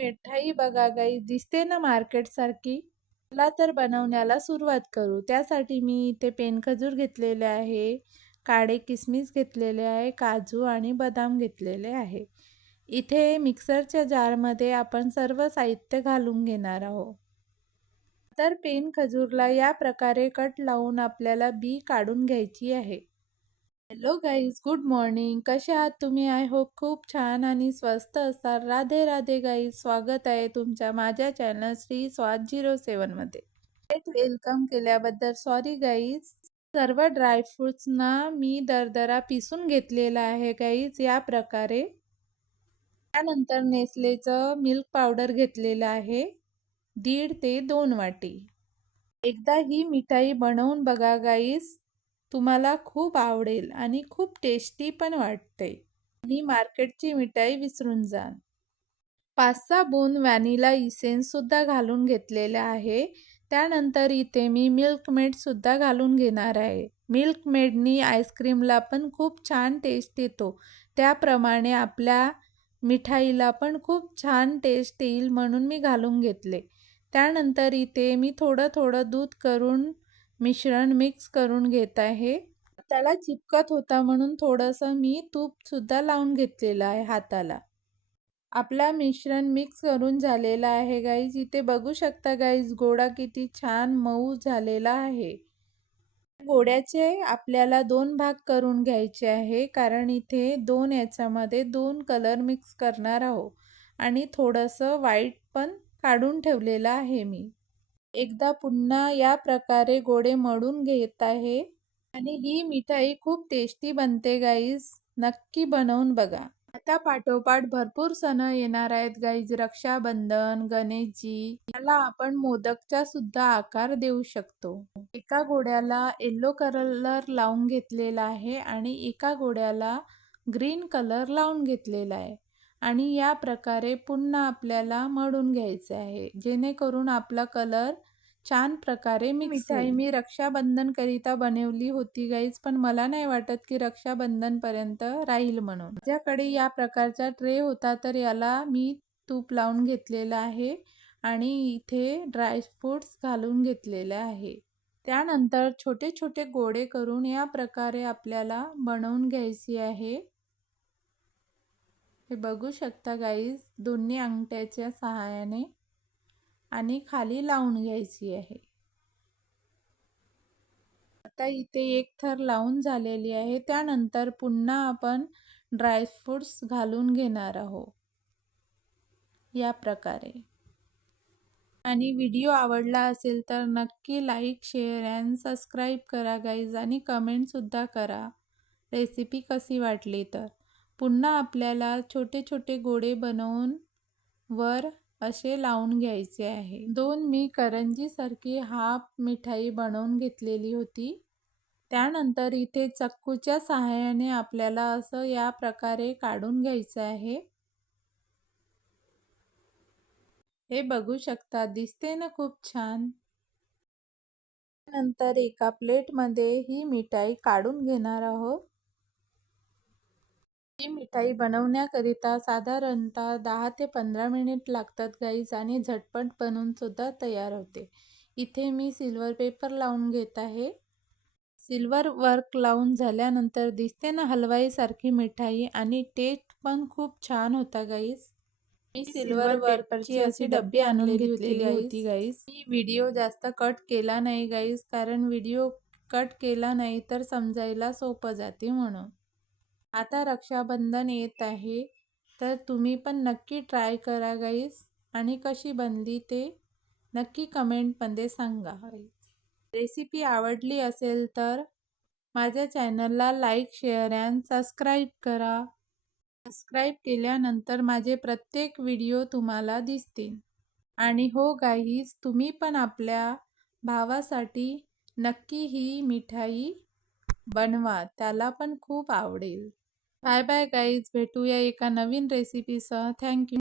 मिठाई बघा गाईज, दिसते ना मार्केट सारखी. चला तर बनवण्याला सुरुवात करू. त्यासाठी मी इथे पेनखजूर घेतलेले आहे, काळे किसमिस घेतलेले आहे, काजू आणि बदाम घेतलेले आहे. इथे मिक्सरच्या जारमध्ये आपण सर्व साहित्य घालून घेणार आहोत. तर पेनखजूरला या प्रकारे कट लावून आपल्याला बी काढून घ्यायची आहे. Hello guys, good morning. कसे आहात तुम्ही? आय होप खूप छान आणि स्वस्त असाल. राधे राधे गाईज, स्वागत आहे तुमच्या माझ्या चॅनल श्री स्वाद 07 मध्ये. वेलकम केल्याबद्दल सॉरी गाईज. सर्व ड्रायफ्रुट्सना मी दरदरा पिसून घेतलेला आहे गाईज, या प्रकारे. त्यानंतर नेसलेचं मिल्क पावडर घेतलेलं आहे 1.5 ते 2 वाटी. एकदा ही मिठाई बनवून बघा गाईज, तुम्हाला खूप आवडेल आणि खूप टेस्टी पण वाटते. आणि मार्केटची मिठाई विसरून जा. 5-6 बूंद व्हॅनिला इसेन्स सुद्धा घालून घेतलेला आहे. त्यानंतर इथे मी मिल्क मेड सुद्धा घालून घेणार आहे. मिल्क मेडनी आईस्क्रीमला पण खूप छान टेस्ट येतो. त्याप्रमाणे आपल्या मिठाईला पण खूप छान टेस्ट येईल म्हणून मी घालून घेतले. त्यानंतर इथे मी थोडं थोडं दूध करून मिश्रण मिक्स करून घेत आहे. त्याला चिपकत होता म्हणून थोडंसं मी तूप सुद्धा लावून घेतलेलं आहे हाताला. आपला मिश्रण मिक्स करून झालेला आहे गाईज. इथे बघू शकता गाईज, गोळा किती छान मऊ झालेला आहे. गोळ्याचे आपल्याला 2 भाग करून घ्यायचे आहे, कारण इथे 2 याच्यामध्ये 2 कलर मिक्स करणार आहोत आणि थोडंसं व्हाईट पण काढून ठेवलेलं आहे मी. एकदा पुन्हा या प्रकारे गोळे मळून घेत आहे आणि ही मिठाई खूप टेस्टी बनते गाईज, नक्की बनवून बघा. आता पाठोपाठ भरपूर सण येणार आहेत गाईज. रक्षाबंधन, गणेशजी, याला आपण मोदकचा सुद्धा आकार देऊ शकतो. एका गोळ्याला येलो कलर लावून घेतलेला आहे आणि एका गोळ्याला ग्रीन कलर लावून घेतलेला आहे आणि या प्रकारे पुन्हा आपल्याला मळून घ्यायचे आहे, जेणेकरून आपला कलर छान प्रकारे मिक्स मिठाई मी रक्षाबंधन करिता बनवली होती गाईज, पण मला नाही वाटत की रक्षाबंधन पर्यंत राहील म्हणून. माझ्याकडे या प्रकारचा ट्रे होता, तर याला मी तूप लावून घेतलेलं आहे आणि इथे ड्रायफ्रूट्स घालून घेतलेले आहे. त्यानंतर छोटे छोटे गोळे करून या प्रकारे आपल्याला बनवून घ्यायची आहे. हे बघू शकता गाईज, दोन्ही अंगठ्याच्या सहाय्याने आणि खाली लावून घ्यायची आहे. आता इथे एक थर लावून झालेली आहे. त्यानंतर पुन्हा आपण ड्रायफ्रुट्स घालून घेणार आहोत या प्रकारे. आणि व्हिडिओ आवडला असेल तर नक्की लाईक, शेअर अँड सबस्क्राईब करा गाईज आणि कमेंटसुद्धा करा रेसिपी कशी वाटली तर. पुन्हा आपल्याला छोटे छोटे गोळे बनवून वर असे लावून घ्यायचे आहे. 2 मी करंजीसारखी हाफ मिठाई बनवून घेतलेली होती. त्यानंतर इथे चाकूच्या सहाय्याने आपल्याला असं या प्रकारे काढून घ्यायचं आहे. हे बघू शकता, दिसते ना खूप छान. नंतर एका प्लेटमध्ये ही मिठाई काढून घेणार आहोत. ही मिठाई बनवण्याकरिता साधारणतः 10 ते 15 मिनिट लागतात गाईज आणि झटपट बनवून सुद्धा तयार होते. इथे मी सिल्वर पेपर लावून घेत आहे. सिल्वर वर्क लावून झाल्यानंतर दिसते ना हलवाईसारखी मिठाई आणि टेस्ट पण खूप छान होता गाईज. मी सिल्वर पेपरची अशी डब्बी आणून घेतलेली होती गाईज. मी व्हिडिओ जास्त कट केला नाही गाईज, कारण व्हिडिओ कट केला नाही तर समजायला सोपं जाते म्हणून. आता रक्षाबंधन येत आहे, तर तुम्ही पण नक्की ट्राय करा गाईज आणि कशी बनली ते नक्की कमेंटमध्ये सांगा. रेसिपी आवडली असेल तर माझ्या चॅनलला लाईक, शेअर अँड सबस्क्राईब करा. सबस्क्राईब केल्यानंतर माझे प्रत्येक व्हिडिओ तुम्हाला दिसतील. आणि हो गाईज, तुम्ही पण आपल्या भावासाठी नक्की ही मिठाई बनवा, त्याला पण खूप आवडेल. बाय बाय गाईज, भेटूया एका नवीन रेसिपीसह. थँक्यू.